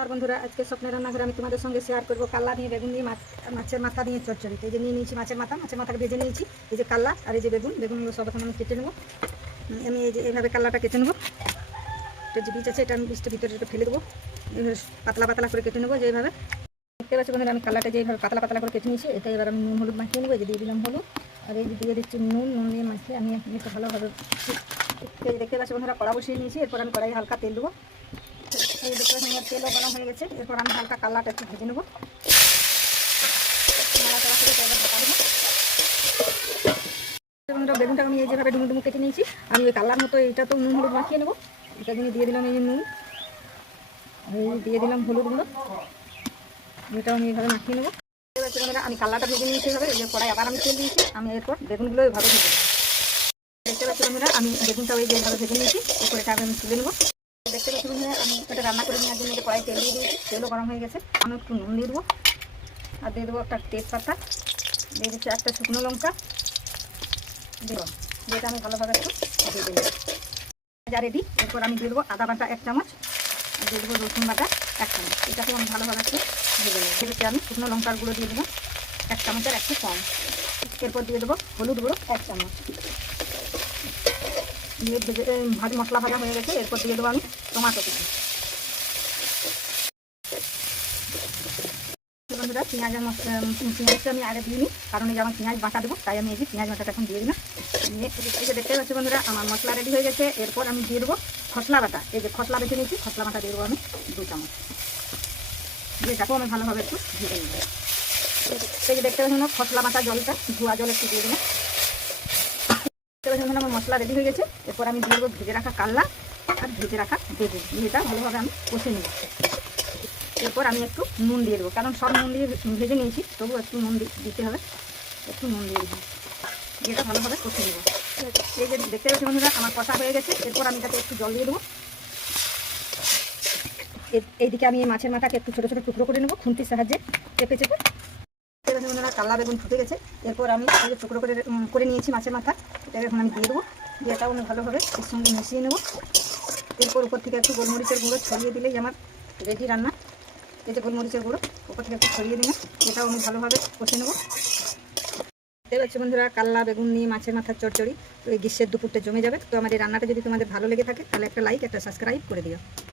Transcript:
আর বন্ধুরা আজকে স্বপ্নের রান্নাঘরে আমি তোমাদের সঙ্গে শেয়ার করবো কাল্লা দিয়ে বেগুন দিয়ে মাছের মাথা দিয়ে চচ্চড়ি। এই যে নিয়ে নিয়েছি মাছের মাথাকে ভেজে নিয়েছি। এই যে কাল্লা আর এই যে বেগুনগুলো সব এখন আমি কেটে নেবো। আমি এই যে এইভাবে কাল্লাটা কেটে নেবো। এটা যে বীজ আছে এটা আমি বীজটা ভিতরে ফেলে দেবো। এইভাবে পাতলা পাতলা করে কেটে নেবো। যেভাবে দেখতে পাচ্ছি বন্ধুরা আমি কাল্লাটা যেভাবে পাতলা পাতলা করে কেটে নিয়েছি, এটা এবার আমি নুন হলুদ মাখিয়ে নেবো। এই যে দিয়ে দিলাম হলুদ আর এই যে দিয়ে দিচ্ছি নুন দিয়ে মাখিয়ে আমি এটা ভালোভাবে এই দেখতে পাচ্ছি বন্ধুরা কড়া বসিয়ে নিয়েছি। এরপর আমি কড়াই হালকা তেল দেবো। এই দেখতে পাচ্ছি আমার তেলও গরম হয়ে গেছে। এরপর আমি হালকা কাল্লাটা একটু ভেজে নেবো। বেগুনটা আমি এই যেভাবে ডুমু কেটে নিয়েছি, আমি ওই কাল্লার মতো এটা তো নুন হলুদ মাখিয়ে নেবো। এটা আমি দিয়ে দিলাম এই যে নুন, দিয়ে দিলাম হলুদ গুঁড়ো, এটাও আমি এইভাবে মাখিয়ে নেবো। আমি কাল্লাটা ভেজে নিয়েছি এভাবে। এই যে কড়াই আবার আমি তেল দিয়েছি। আমি এরপর বেগুনগুলো এইভাবে ভেজে নেবো। দেখতে পাচ্ছি বন্ধুরা আমি বেগুনটা ওই যে এইভাবে ভেজে নিয়েছি। এরপর এটা আমি তুলে নেবো। দেখতে পাচ্ছি বন্ধুরা আমি এটা রান্না করে নেওয়ার জন্য কড়াই তেল দিয়ে দিয়েছি। তেলও গরম হয়ে গেছে। আমি একটু নুন দিয়ে দেবো আর দিয়ে দেবো একটা তেজপাতা, দিয়ে দিচ্ছি একটা শুকনো লঙ্কা দেবো, যেটা আমি ভালোভাবে একটু দিয়ে দেবো। যা রেডি। এরপর আমি দিয়ে দেবো আদা বাটা 1 চামচ, দিয়ে দেবো রসুন বাটা 1 চামচ। এটাকে আমি ভালোভাবে একটু দিয়ে দেবো। সেক্ষেত্রে আমি শুকনো লঙ্কার গুঁড়ো দিয়ে দেবো 1 চামচের একটু কম। এরপর দিয়ে দেবো হলুদ গুঁড়ো 1 চামচ। দিয়ে ভাজি মশলা ভাজা হয়ে গেছে। এরপর দিয়ে দেবো আমি টমেটো কুচি। বন্ধুরা পেঁয়াজটা আমি আগে দিইনি, কারণ এই যে আমার পেঁয়াজ বাটা দেবো, তাই আমি এই যে পেঁয়াজ বাটাটা এখন দিয়ে দিলাম। এই যে দেখতে পাচ্ছি বন্ধুরা আমার মশলা রেডি হয়ে গেছে। এরপর আমি দিয়ে দেবো খসলা বাটা। এই যে খসলা বেছে নিয়েছি, খসলা বাটা দিয়ে দেবো আমি 2 চামচ। যেটাকেও আমি ভালোভাবে একটু ভেজে নেব। এই যে দেখতে পাচ্ছি খসলা বাটা জলটা ধোয়া জল একটু দিয়ে দেবো। দেখতে পাচ্ছি আমার মশলা রেডি হয়ে গেছে। এরপর আমি দিয়ে দেবো ভেজে রাখা কাল্লা আর ভেজে রাখা বেগুন। এটা ভালোভাবে আমি কষে নেব। এরপর আমি একটু নুন দিয়ে দেবো, কারণ সব নুন দিয়ে ভেজে নিয়েছি, তবু একটু নুন দিতে হবে। একটু নুন দিয়ে দেবো, এটা ভালোভাবে কষে নেবো। এই যে দেখতে পাচ্ছি বন্ধুরা আমার কষা হয়ে গেছে। এরপর আমি তাকে একটু জল দিয়ে দেবো। এইদিকে আমি এই মাছের মাথাকে একটু ছোটো ছোটো টুকরো করে নেবো খুন্তির সাহায্যে চেপে চেপে। দেখতে পাচ্ছি বন্ধুরা কাল্লা বেগুন ফুটে গেছে। এরপর আমি এই যে টুকরো করে নিয়েছি মাছের মাথা, এটাকে এখন আমি দিয়ে দেবো। দিয়ে এটাও আমি ভালোভাবে এর সঙ্গে মিশিয়ে নেবো। এরপর উপর থেকে একটু গোলমরিচের গুঁড়ো ছড়িয়ে দিলেই আমার রেডি রান্না। এই যে গোলমরিচের গুঁড়ো উপর থেকে একটু ছড়িয়ে দিলাম। এটাও আমি ভালোভাবে কষে নেবো। দেখতে পাচ্ছি বন্ধুরা কাল্লা বেগুন নিয়ে মাছের মাথার চচ্চড়ি। তো এই গ্রীষ্মের দুপুরটা জমে যাবে। তো আমার এই রান্নাটা যদি তোমাদের ভালো লেগে থাকে তাহলে একটা লাইক একটা সাবস্ক্রাইব করে দিও।